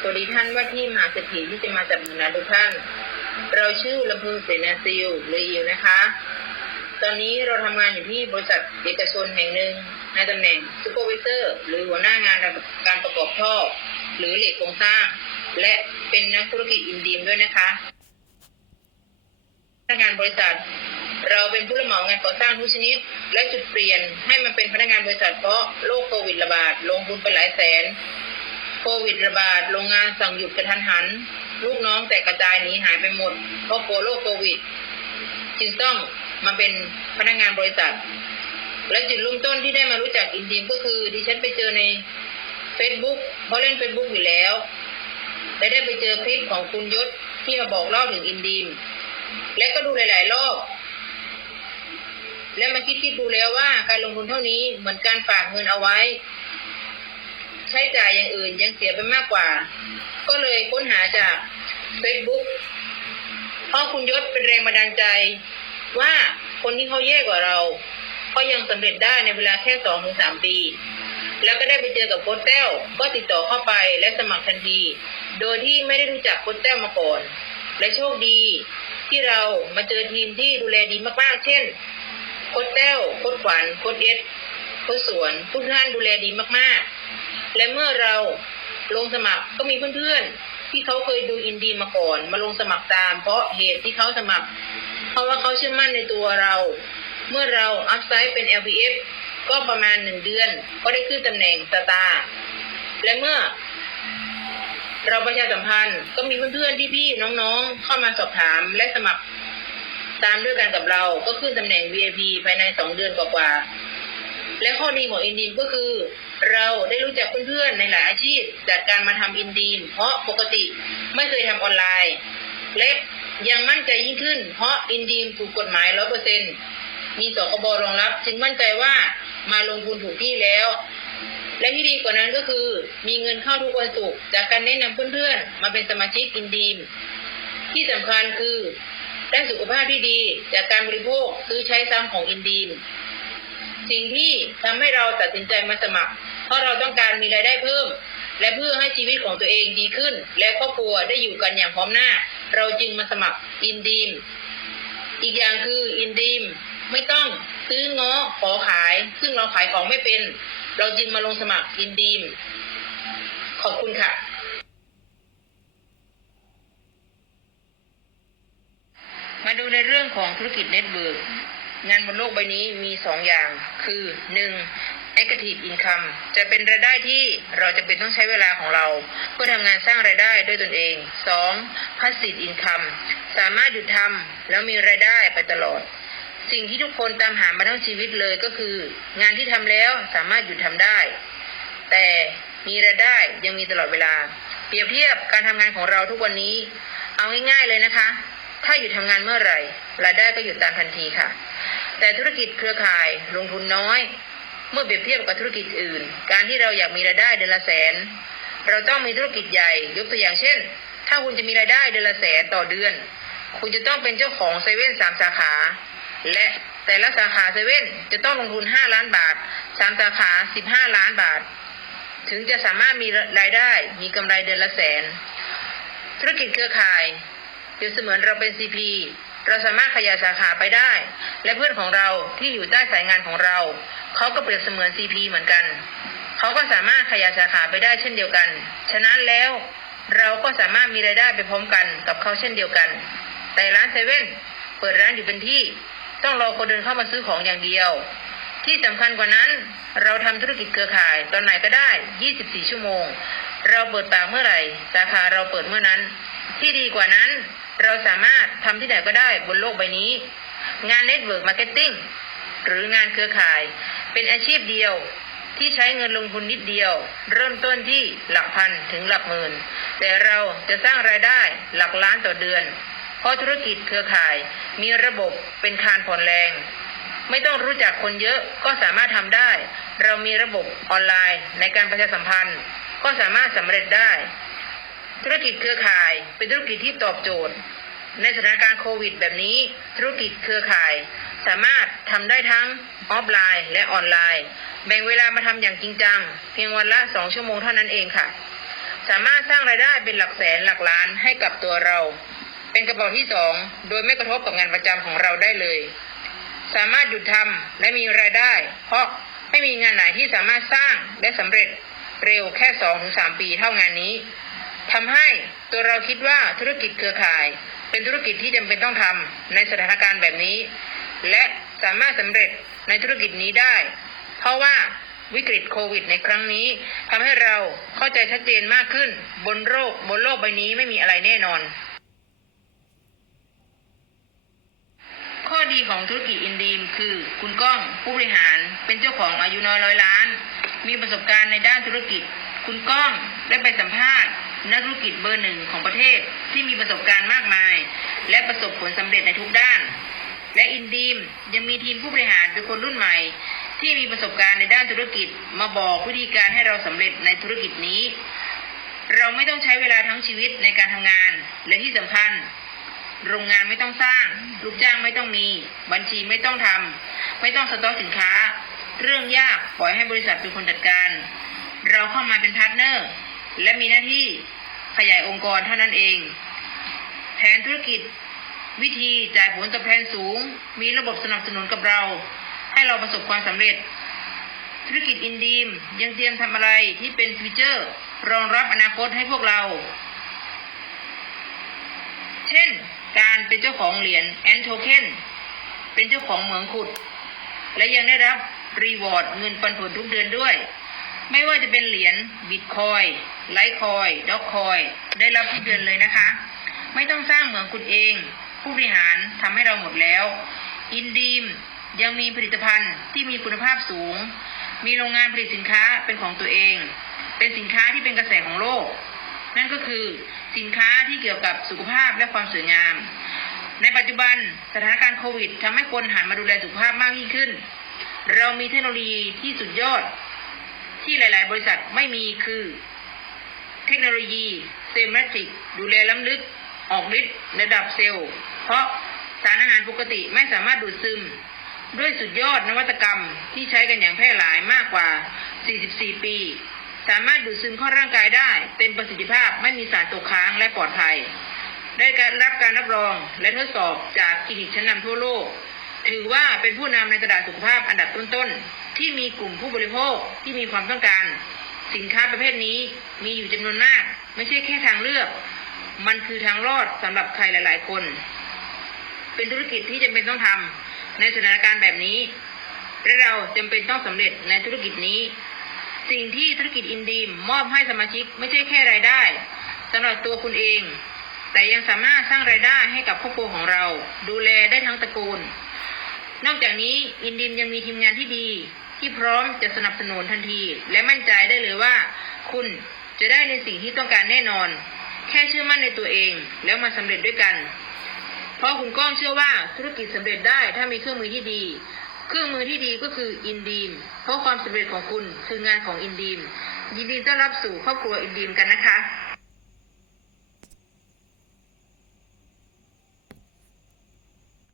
สวัสดีท่านว่าที่มหาเศรษฐีที่จะมาจับมือนะทุกท่าน เราชื่อลำพึงเสนาซิลหรืออิวนะคะ ตอนนี้เราทำงานอยู่ที่บริษัทเอกชนแห่งหนึ่งในตำแหน่งซูเปอร์วิเซอร์ หรือหัวหน้างานการประกอบท่อ หรือเหล็กโครงสร้าง และเป็นนักธุรกิจอินดีมด้วยนะคะพนักงานบริษัท เราเป็นผู้รับเหมางานก่อสร้างทุกชนิด และจุดเปลี่ยนให้มันเป็นพนักงานบริษัทเพราะโรคโควิดระบาดลงทุนไปหลายแสน วิดระบาดโรงงานสั่งหยุดกระทันหัน ลูกน้องแต่กระจายหนีหายไปหมดเพราะกลัวโรคโควิด จึงต้องมาเป็นพนักงานบริษัท และจุดเริ่มต้นที่ได้มารู้จักอินดีมก็คือดิฉันไปเจอใน Facebook เพราะเล่น Facebook อยู่แล้วและได้ไปเจอคลิปของคุณยศที่มาบอกเล่าถึงอินดีม และก็ดูหลาย ๆ รอบและมาคิดคิดดูแล้วว่าการลงทุนเท่านี้เหมือนการฝากเงินเอาไว้ ใช้จ่ายอย่างอื่นยังเสียไปมากกว่า ก็เลยค้นหาจาก Facebook พราะคุณยศเป็นแรงบันดาลใจ ว่าคนที่เขาแย่กว่าเรา ก็ยังสำเร็จได้ในเวลาแค่สองถึงสามปี แล้วก็ได้ไปเจอกับโค้ชแต้วก็ติดต่อเข้าไปและสมัครทันที โดยที่ไม่ได้รู้จักโค้ชแต้วมาก่อน และโชคดีที่เรามาเจอทีมที่ดูแลดีมากๆ เช่นโค้ชแต้วโค้ชขวัญโค้ชเอสโค้ชสวน ทุกท่านดูแลดีมากๆ และเมื่อเราลงสมัครก็มีเพื่อนๆ ที่เขาเคยดูอินดีมาก่อน มาลงสมัครตาม เพราะเหตุที่เขาสมัคร เพราะว่าเขาเชื่อมั่นในตัวเรา เมื่อเราอัพไซด์เป็น LPF ก็ประมาณหนึ่งเดือน ก็ได้ขึ้นตำแหน่งสตาร์และเมื่อ เราประชาสัมพันธ์ก็มีเพื่อนๆที่พี่น้องๆ เข้ามาสอบถามและสมัครตามด้วยกันกับเราก็ขึ้นตำแหน่ง VIP ภายในสองเดือนกว่าๆ และข้อดีของอินดีมก็คือ เราได้รู้จักเพื่อนๆในหลายอาชีพจากการมาทำอินดีมเพราะปกติไม่เคยทำออนไลน์และยังมั่นใจยิ่งขึ้น เพราะอินดีมถูกกฎหมายร้อยเปอร์เซ็นมีสคบรองรับ จึงมั่นใจว่ามาลงทุนถูกที่แล้ว และที่ดีกว่านั้นก็คือ มีเงินเข้าทุกวันศุกร์จากการแนะนำเพื่อนๆ มาเป็นสมาชิกอินดีม ที่สำคัญคือได้สุขภาพที่ดีจากการบริโภคซื้อใช้ซ้ำของอินดีม สิ่งที่ทำให้เราตัดสินใจมาสมัคร เพราะเราต้องการมีรายได้เพิ่ม และเพื่อให้ชีวิตของตัวเองดีขึ้น และครอบครัวได้อยู่กันอย่างพร้อมหน้า เราจึงมาสมัครอินดีม อีกอย่างคืออินดีมไม่ต้องซื้อง้อขอขาย ซึ่งเราขายของไม่เป็น เราจึงมาลงสมัครอินดีม ขอบคุณค่ะมาดูในเรื่องของธุรกิจเน็ตเวิร์ก งานบนโลกใบนี้มีสองอย่างคือหนึ่ง negative income จะเป็นรายได้ที่เราจะเป็นต้องใช้เวลาของเรา เพื่อทำงานสร้างรายได้ด้วยตนเองสอง passive income สามารถหยุดทำแล้วมีรายได้ไปตลอด สิ่งที่ทุกคนตามหามาทั้งชีวิตเลยก็คือ งานที่ทำแล้วสามารถหยุดทำได้ แต่มีรายได้ยังมีตลอดเวลา เปรียบเทียบการทำงานของเราทุกวันนี้ เอาง่ายๆเลยนะคะ ถ้าหยุดทำงานเมื่อไหร่รายได้ก็หยุดตามทันทีค่ะ แต่ธุรกิจเครือข่ายลงทุนน้อย เมื่อเปรียบเทียบกับธุรกิจอื่น การที่เราอยากมีรายได้เดือนละแสน เราต้องมีธุรกิจใหญ่ ยกตัวอย่างเช่น ถ้าคุณจะมีรายได้เดือนละแสนต่อเดือน คุณจะต้องเป็นเจ้าของเซเว่นสามสาขา และแต่ละสาขาเซเว่นจะต้องลงทุนห้าล้านบาทสามสาขาสิบห้าล้านบาท ถึงจะสามารถมีรายได้มีกำไรเดือนละแสน ธุรกิจเครือข่ายเปรียบเสมือนเราเป็นซีพี เราสามารถขยายสาขาไปได้ และเพื่อนของเราที่อยู่ใต้สายงานของเรา เขาก็เปรียบเสมือนซีพีเหมือนกัน เขาก็สามารถขยายสาขาไปได้เช่นเดียวกัน ฉะนั้นแล้วเราก็สามารถมีรายได้ไปพร้อมกันกับเขาเช่นเดียวกัน แต่ร้านเซเว่นเปิดร้านอยู่เป็นที่ ต้องรอคนเดินเข้ามาซื้อของอย่างเดียว ที่สำคัญกว่านั้น เราทำธุรกิจเครือข่ายตอนไหนก็ได้ 24 ชั่วโมง เราเปิดปากเมื่อไหร่ สาขาเราเปิดเมื่อนั้น ที่ดีกว่านั้น เราสามารถทำที่ไหนก็ได้บนโลกใบนี้ งานเน็ตเวิร์กมาร์เก็ตติ้งหรืองานเครือข่าย เป็นอาชีพเดียวที่ใช้เงินลงทุนนิดเดียว เริ่มต้นที่หลักพันถึงหลักหมื่น แต่เราจะสร้างรายได้หลักล้านต่อเดือน เพราะธุรกิจเครือข่าย มีระบบเป็นคานผ่อนแรง ไม่ต้องรู้จักคนเยอะก็สามารถทำได้ เรามีระบบออนไลน์ในการประชาสัมพันธ์ ก็สามารถสำเร็จได้ ธุรกิจเครือข่ายเป็นธุรกิจที่ตอบโจทย์ ในสถานการณ์โควิด แบบนี้ ธุรกิจเครือข่าย สามารถทำได้ทั้งออฟไลน์ และออนไลน์ แบ่งเวลามาทำอย่างจริงจัง เพียงวันละสองชั่วโมงเท่านั้นเองค่ะ สามารถสร้างรายได้เป็นหลักแสนหลักล้านให้กับตัวเรา เป็นกระเป๋าที่สองโดยไม่กระทบกับงานประจำของเราได้เลย สามารถหยุดทำและมีรายได้ เพราะไม่มีงานไหนที่สามารถสร้างและสำเร็จเร็วแค่สองถึงสามปีเท่างานนี้ ทำให้ตัวเราคิดว่าธุรกิจเครือข่าย เป็นธุรกิจที่จำเป็นต้องทำในสถานการณ์แบบนี้ และสามารถสำเร็จในธุรกิจนี้ได้ เพราะว่าวิกฤตโควิดในครั้งนี้ทำให้เราเข้าใจชัดเจนมากขึ้น บนโลกบนโลกใบนี้ไม่มีอะไรแน่นอน ข้อดีของธุรกิจอินดีมคือ คุณก้องผู้บริหารเป็นเจ้าของอายุน้อยร้อยล้าน มีประสบการณ์ในด้านธุรกิจ คุณก้องได้ไปสัมภาษณ์ นักธุรกิจเบอร์หนึ่งของประเทศที่มีประสบการณ์มากมาย และประสบผลสำเร็จในทุกด้าน และอินดีมยังมีทีมผู้บริหารเป็นคนรุ่นใหม่ ที่มีประสบการณ์ในด้านธุรกิจมาบอกวิธีการให้เราสำเร็จในธุรกิจนี้ เราไม่ต้องใช้เวลาทั้งชีวิตในการทำงานและที่สำคัญโรงงานไม่ต้องสร้าง ลูกจ้างไม่ต้องมี บัญชีไม่ต้องทำไม่ต้องสต็อกสินค้า เรื่องยากปล่อยให้บริษัทเป็นคนจัดการ เราเข้ามาเป็นพาร์ทเนอร์ และมีหน้าที่ขยายองค์กรเท่านั้นเอง แผนธุรกิจ วิธีจ่ายผลตอบแทนสูง มีระบบสนับสนุนกับเรา ให้เราประสบความสำเร็จ ธุรกิจอินดีมยังเตรียมทำอะไรที่เป็นฟีเจอร์รองรับอนาคตให้พวกเรา เช่น การเป็นเจ้าของเหรียญแอนโทเคนเป็นเจ้าของเหมืองขุด และยังได้รับรีวอร์ดเงินปันผลทุกเดือนด้วย ไม่ว่าจะเป็นเหรียญบิตคอยไลท์คอยด็อกคอยได้รับทุกเดือนเลยนะคะ ไม่ต้องสร้างเหมืองขุดเอง ผู้บริหารทำให้เราหมดแล้ว อินดีมยังมีผลิตภัณฑ์ที่มีคุณภาพสูง มีโรงงานผลิตสินค้าเป็นของตัวเอง เป็นสินค้าที่เป็นกระแสของโลก นั่นก็คือสินค้าที่เกี่ยวกับสุขภาพและความสวยงาม ในปัจจุบันสถานการณ์โควิดทำให้คนหันมาดูแลสุขภาพมากยิ่งขึ้น เรามีเทคโนโลยีที่สุดยอด ที่หลาย ๆ บริษัทไม่มีคือเทคโนโลยีเซมแมทริกดูแลล้ำลึก ออกฤทธิ์ระดับเซลล์ เพราะสารอาหารปกติไม่สามารถดูดซึม ด้วยสุดยอดนวัตกรรมที่ใช้กันอย่างแพร่หลายมากกว่า 44 ปี สามารถดูดซึมเข้าร่างกายได้ เต็มประสิทธิภาพไม่มีสารตกค้างและปลอดภัย ได้การรับการรับรองและทดสอบจากคลินิกชั้นนำทั่วโลก ถือว่าเป็นผู้นำในตลาดสุขภาพอันดับต้น ๆ ที่มีกลุ่มผู้บริโภคที่มีความต้องการ สินค้าประเภทนี้มีอยู่จำนวนมาก ไม่ใช่แค่ทางเลือก มันคือทางรอดสำหรับใครหลาย ๆ คน เป็นธุรกิจที่จำเป็นต้องทำในสถานการณ์แบบนี้และเราจำเป็นต้องสำเร็จในธุรกิจนี้ สิ่งที่ธุรกิจอินดีมมอบให้สมาชิกไม่ใช่แค่รายได้สำหรับตัวคุณเอง แต่ยังสามารถสร้างรายได้ให้กับครอบครัวของเรา ดูแลได้ทั้งตระกูล นอกจากนี้อินดีมยังมีทีมงานที่ดี ที่พร้อมจะสนับสนุนทันที และมั่นใจได้เลยว่า คุณจะได้ในสิ่งที่ต้องการแน่นอน แค่เชื่อมั่นในตัวเองแล้วมาสำเร็จด้วยกัน เพราะคุณก้องเชื่อว่าธุรกิจสำเร็จได้ถ้ามีเครื่องมือที่ดี เครื่องมือที่ดีก็คืออินดีมเพราะความสำเร็จของคุณคืองานของอินดีมยินดีต้อนรับสู่ครอบครัวอินดีมกันนะคะ